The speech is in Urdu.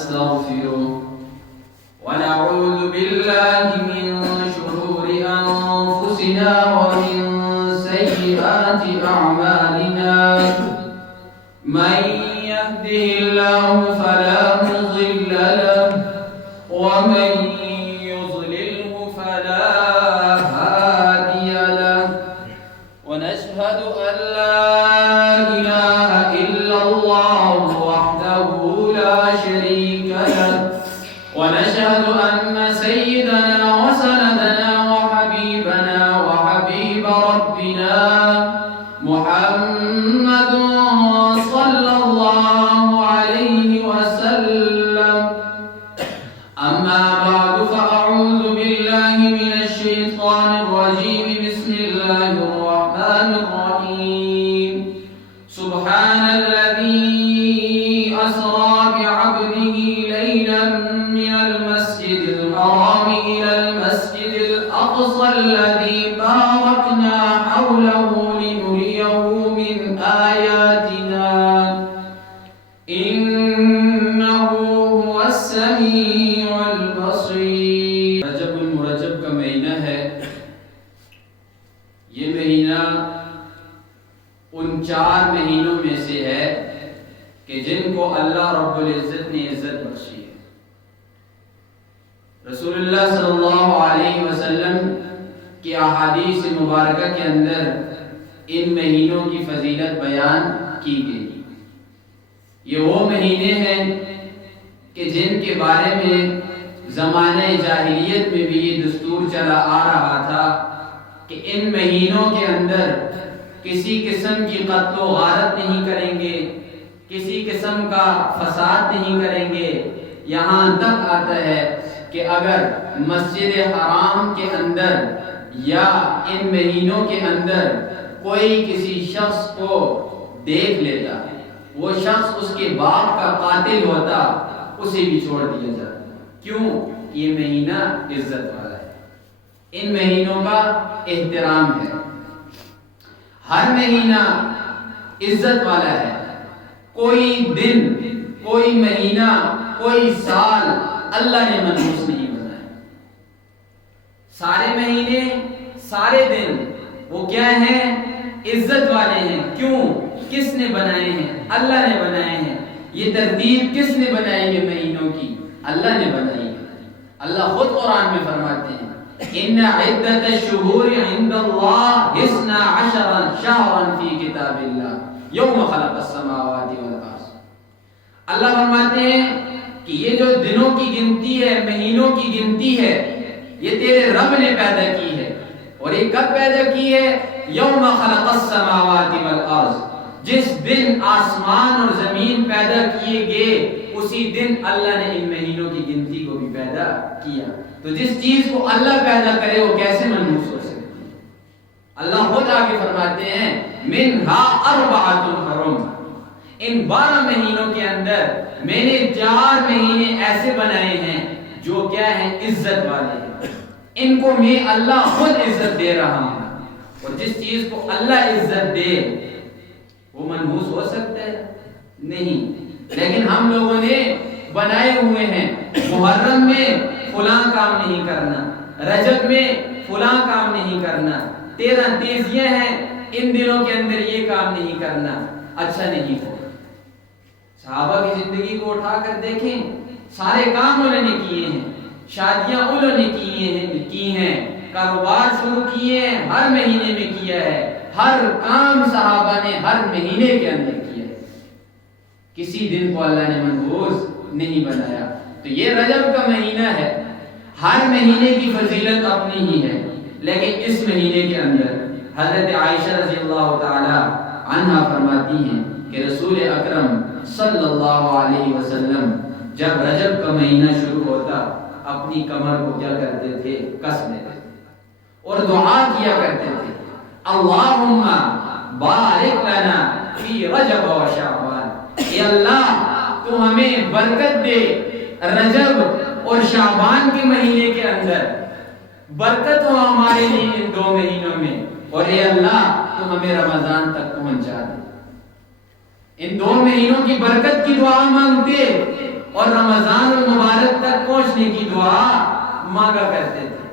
ونستغفره ونعوذ بالله من شرور أنفسنا ومن سيئات أعمالنا من يهده الله فلا مضل له ومن يضلله فلا هادي له ونشهد أن لا إله إلا الله وحده لا شريك له ونشهد أن سيدنا وسندنا وحبيبنا وحبيب ربنا محمد صلى الله عليه وسلم. أما بعد فأعوذ بالله من الشيطان الرجيم. بسم الله الرحمن الرحيم. سبحان الذي أسرى بعبده ليلا من المسجد الحرام إلى المسجد الأقصى الذي باركنا حوله لنريه من آياتنا إنه هو السميع البصير. رجب المرجب کا مہینہ ہے. یہ مہینہ ان 4 مہینوں میں سے ہے کہ جن کو اللہ رب العزت نے عزت بخشی ہے. رسول اللہ صلی اللہ علیہ وسلم کی احادیث مبارکہ کے اندر ان مہینوں کی فضیلت بیان کی گئی. یہ وہ مہینے ہیں کہ جن کے بارے میں زمانہ جاہلیت میں بھی یہ دستور چلا آ رہا تھا کہ ان مہینوں کے اندر کسی قسم کی قتل و غارت نہیں کریں گے, کسی قسم کا فساد نہیں کریں گے. یہاں تک آتا ہے کہ اگر مسجد حرام کے اندر یا ان مہینوں کے اندر کوئی کسی شخص کو دیکھ لیتا, وہ شخص اس کے باپ کا قاتل ہوتا, اسے بھی چھوڑ دیا جاتا. کیوں؟ یہ مہینہ عزت والا ہے, ان مہینوں کا احترام ہے. ہر مہینہ عزت والا ہے. کوئی دن, کوئی مہینہ, کوئی سال اللہ نے منحوس نہیں بنایا. سارے مہینے, سارے دن وہ کیا ہیں؟ عزت والے ہیں. کیوں؟ کس نے بنائے ہیں؟ اللہ نے بنائے ہیں. یہ ترتیب کس نے بنائی ہے مہینوں کی؟ اللہ نے بنائی ہے. اللہ خود قرآن میں فرماتے ہیں ان عدت الشہور عند اللہ 12 شہرا فی کتاب اللہ یوم خلق السماوات والارض. اللہ فرماتے ہیں کہ یہ جو دنوں کی گنتی ہے, مہینوں کی گنتی ہے, یہ تیرے رب نے پیدا کی ہے. اور یہ کب پیدا کی ہے؟ یوم خلق السماوات والارض. جس دن آسمان اور زمین پیدا کیے گئے اسی دن اللہ نے ان مہینوں کی گنتی کو بھی پیدا کیا. تو جس چیز کو اللہ پیدا کرے وہ کیسے منحوس ہو سکتی ہے؟ اللہ خود آگے فرماتے ہیں منہا اربعۃ حرم. ان 12 مہینوں کے اندر میں نے 4 مہینے ایسے بنائے ہیں جو کیا ہیں؟ عزت والے ہیں. ان کو میں اللہ خود عزت دے رہا ہوں. اور جس چیز کو اللہ عزت دے وہ منحوس ہو سکتا ہے؟ نہیں. لیکن ہم لوگوں نے بنائے ہوئے ہیں محرم میں فلاں کام نہیں کرنا, رجب میں فلاں کام نہیں کرنا, 13 تیزیاں ہیں ان دنوں کے اندر یہ کام نہیں کرنا, اچھا نہیں ہوگا. صحابہ کی زندگی کو اٹھا کر دیکھیں, سارے کام انہوں نے کیے ہیں, شادیاں انہوں نے کی ہیں, کاروبار شروع کیے ہیں, ہر مہینے میں کیا ہے, ہر کام صحابہ نے ہر مہینے کے اندر کیا ہے. کسی دن کو اللہ نے منحوس نہیں بنایا. تو یہ رجب کا مہینہ ہے. ہر مہینے کی فضیلت اپنی ہی ہے, لیکن اس مہینے کے اندر حضرت عائشہ رضی اللہ تعالی عنہا فرماتی ہیں کہ رسول اکرم صلی اللہ علیہ وسلم جب رجب کا مہینہ شروع ہوتا اپنی کمر کو کیا کرتے تھے؟ کس لیتے تھے اور دعا کیا کرتے تھے اللہم بارک لنا فی رجب و شعبان. اے اللہ تو ہمیں برکت دے رجب اور شعبان کے مہینے کے اندر, برکت ہو ہمارے لیے ان 2 مہینوں میں, اور اے اللہ تو ہمیں رمضان تک پہنچا دے. ان 2 مہینوں کی برکت کی دعا مانگتے اور رمضان المبارک تک پہنچنے کی دعا مانگا کرتے تھے۔